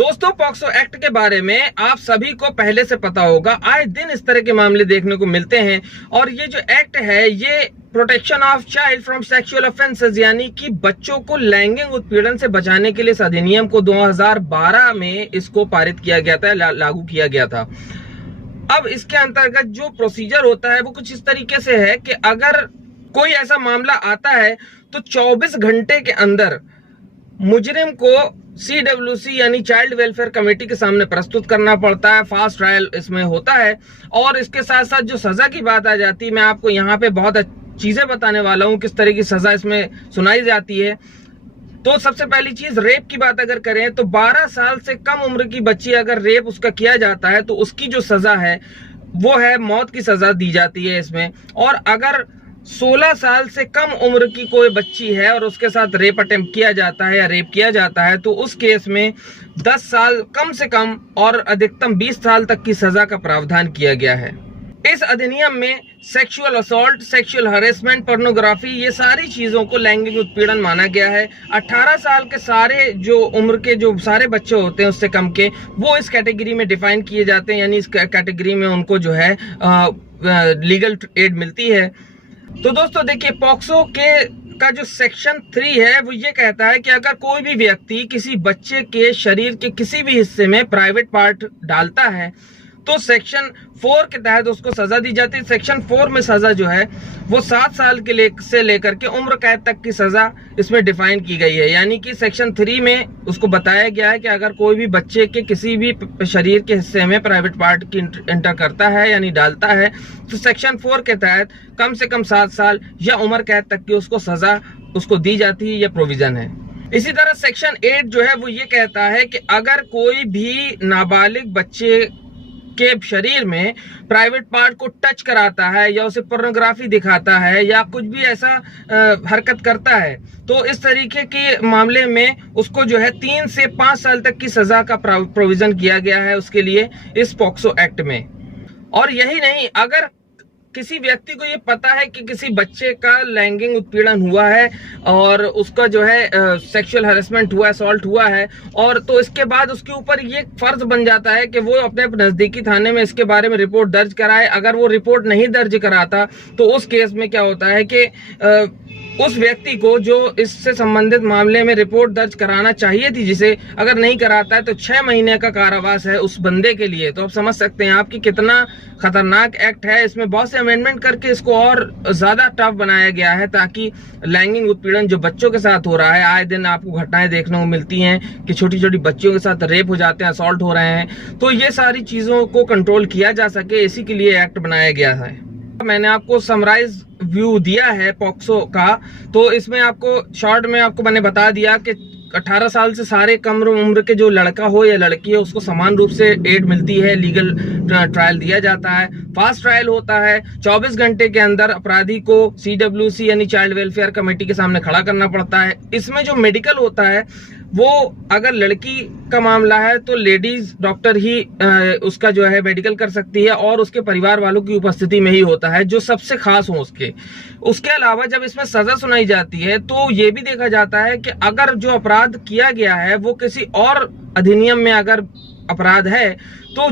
दोस्तों, POCSO act के बारे में आप सभी को पहले से पता होगा। आए दिन इस तरह के मामले देखने को मिलते हैं और ये जो एक्ट है ये protection of child from sexual offences यानी कि बच्चों को लैंगिक उत्पीड़न से बचाने के लिए इस अधिनियम को 2012 में इसको पारित किया गया था, लागू किया गया था। अब इसके अंतर्गत जो प्रोसीजर होता है वो कुछ इस तरीके से है कि अगर कोई ऐसा मामला आता है तो 24 घंटे के अंदर मुजरिम को CWC यानी चाइल्ड वेलफेयर कमेटी के सामने प्रस्तुत करना पड़ता है। फास्ट ट्रायल इसमें होता है और इसके साथ साथ जो सजा की बात आ जाती है, मैं आपको यहाँ पे बहुत चीजें बताने वाला हूँ किस तरह की सजा इसमें सुनाई जाती है। तो सबसे पहली चीज, रेप की बात अगर करें तो 12 साल से कम उम्र की बच्ची अगर रेप उसका किया जाता है तो उसकी जो सजा है वो है मौत की सजा दी जाती है इसमें। और अगर 16 साल से कम उम्र की कोई बच्ची है और उसके साथ रेप अटेम्प्ट किया जाता है या रेप किया जाता है तो उस केस में 10 साल कम से कम और अधिकतम 20 साल तक की सजा का प्रावधान किया गया है। इस अधिनियम में sexual assault, sexual harassment, pornography, ये सारी चीजों को लैंगिक उत्पीड़न माना गया है। 18 साल के सारे जो उम्र के जो सारे बच्चे होते हैं उससे कम के, वो इस कैटेगरी में डिफाइन किए जाते हैं, यानी इस कैटेगरी में उनको जो है लीगल एड मिलती है। तो दोस्तों देखिए, पॉक्सो का जो सेक्शन 3 है वो ये कहता है कि अगर कोई भी व्यक्ति किसी बच्चे के शरीर के किसी भी हिस्से में प्राइवेट पार्ट डालता है तो सेक्शन 4 के तहत उसको सजा दी जाती है। सेक्शन 4 में सजा जो है वो 7 साल के से लेकर के उम्र कैद तक की सजा इसमें डिफाइन की गई है। यानी कि सेक्शन 3 में उसको बताया गया है कि अगर कोई भी बच्चे के किसी भी शरीर के हिस्से में प्राइवेट पार्ट की एंटर करता है यानी डालता है तो सेक्शन 4 के तहत कम से कम 7 साल या उम्र कैद तक की उसको सजा उसको दी जाती है, यह प्रोविजन है। इसी तरह सेक्शन 8 जो है वो ये कहता है कि अगर कोई भी नाबालिग बच्चे के शरीर में प्राइवेट पार्ट को टच कराता है या उसे पोर्नोग्राफी दिखाता है या कुछ भी ऐसा हरकत करता है तो इस तरीके के मामले में उसको जो है 3 से 5 साल तक की सजा का प्रोविजन किया गया है उसके लिए इस पॉक्सो एक्ट में। और यही नहीं, अगर किसी व्यक्ति को ये पता है कि किसी बच्चे का लैंगिक उत्पीड़न हुआ है और उसका जो है सेक्सुअल हैरेसमेंट हुआ है, असॉल्ट हुआ है, और तो इसके बाद उसके ऊपर ये फर्ज बन जाता है कि वो अपने नजदीकी थाने में इसके बारे में रिपोर्ट दर्ज कराए। अगर वो रिपोर्ट नहीं दर्ज कराता तो उस केस में क्या होता है कि उस व्यक्ति को जो इससे संबंधित मामले में रिपोर्ट दर्ज कराना चाहिए थी, जिसे अगर नहीं कराता है तो 6 महीने का कारावास है उस बंदे के लिए। तो आप समझ सकते हैं आपकी कितना खतरनाक एक्ट है। इसमें बहुत से अमेंडमेंट करके इसको और ज्यादा टफ बनाया गया है ताकि लैंगिक उत्पीड़न जो बच्चों के साथ हो रहा है, आए दिन आपको घटनाएं देखने को मिलती हैं कि छोटी छोटी बच्चियों के साथ रेप हो जाते हैं, असॉल्ट हो रहे हैं, तो ये सारी चीजों को कंट्रोल किया जा सके, इसी के लिए एक्ट बनाया गया है। मैंने आपको समराइज व्यू दिया है पॉक्सो का, तो इसमें आपको शॉर्ट में आपको मैंने बता दिया कि 18 साल से सारे कम उम्र के जो लड़का हो या लड़की है उसको समान रूप से एड मिलती है, लीगल ट्रायल दिया जाता है, फास्ट ट्रायल होता है, 24 घंटे के अंदर अपराधी को CWC यानी चाइल्ड वेलफेयर कमेटी के सामने खड़ा करना पड़ता है। इसमें जो मेडिकल होता है वो अगर लड़की का मामला है तो लेडीज डॉक्टर ही उसका जो है मेडिकल कर सकती है और उसके परिवार वालों की उपस्थिति में ही होता है जो सबसे खास हो उसके अलावा जब इसमें सजा सुनाई जाती है तो ये भी देखा जाता है कि अगर जो अपराध किया गया है वो किसी और अधिनियम में अगर अपराध है तो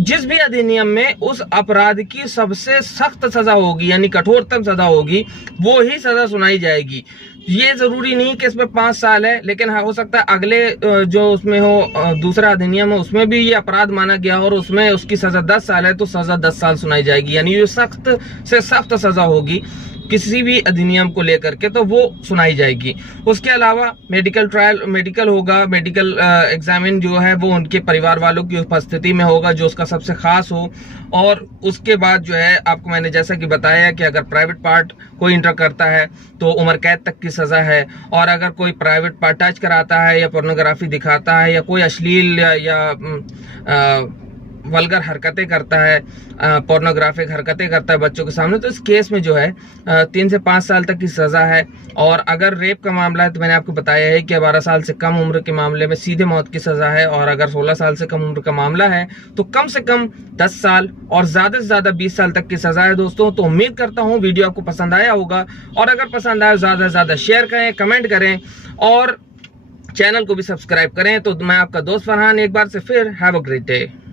जिस भी अधिनियम में उस अपराध की सबसे सख्त सजा होगी यानी कठोरतम सजा होगी वो ही सजा सुनाई जाएगी। ये जरूरी नहीं कि इसमें 5 साल है, लेकिन हो सकता है अगले जो उसमें हो दूसरा अधिनियम है उसमें भी ये अपराध माना गया और उसमें उसकी सजा 10 साल है तो सजा 10 साल सुनाई जाएगी। यानी जो सख्त से सख्त सजा होगी किसी भी अधिनियम को लेकर के तो वो सुनाई जाएगी। उसके अलावा मेडिकल होगा, मेडिकल एग्जामिन जो है वो उनके परिवार वालों की उपस्थिति में होगा जो उसका सबसे खास हो। और उसके बाद जो है आपको मैंने जैसा कि बताया कि अगर प्राइवेट पार्ट कोई इंटर करता है तो उम्र कैद तक की सजा है, और अगर कोई प्राइवेट पार्ट टच कराता है या पोर्नोग्राफी दिखाता है या कोई अश्लील या वल्गर हरकतें करता है, पोर्नोग्राफिक हरकतें करता है बच्चों के सामने, तो इस केस में जो है 3 से 5 साल तक की सजा है। और अगर रेप का मामला है तो मैंने आपको बताया है कि 12 साल से कम उम्र के मामले में सीधे मौत की सजा है, और अगर 16 साल से कम उम्र का मामला है तो कम से कम 10 साल और ज्यादा से ज्यादा 20 साल तक की सजा है। दोस्तों, तो उम्मीद करता हूँ वीडियो आपको पसंद आया होगा, और अगर पसंद आया ज्यादा से ज्यादा शेयर करें, कमेंट करें, और चैनल को भी सब्सक्राइब करें। तो मैं आपका दोस्त फरहान एक बार से फिर हैव अ ग्रेट डे।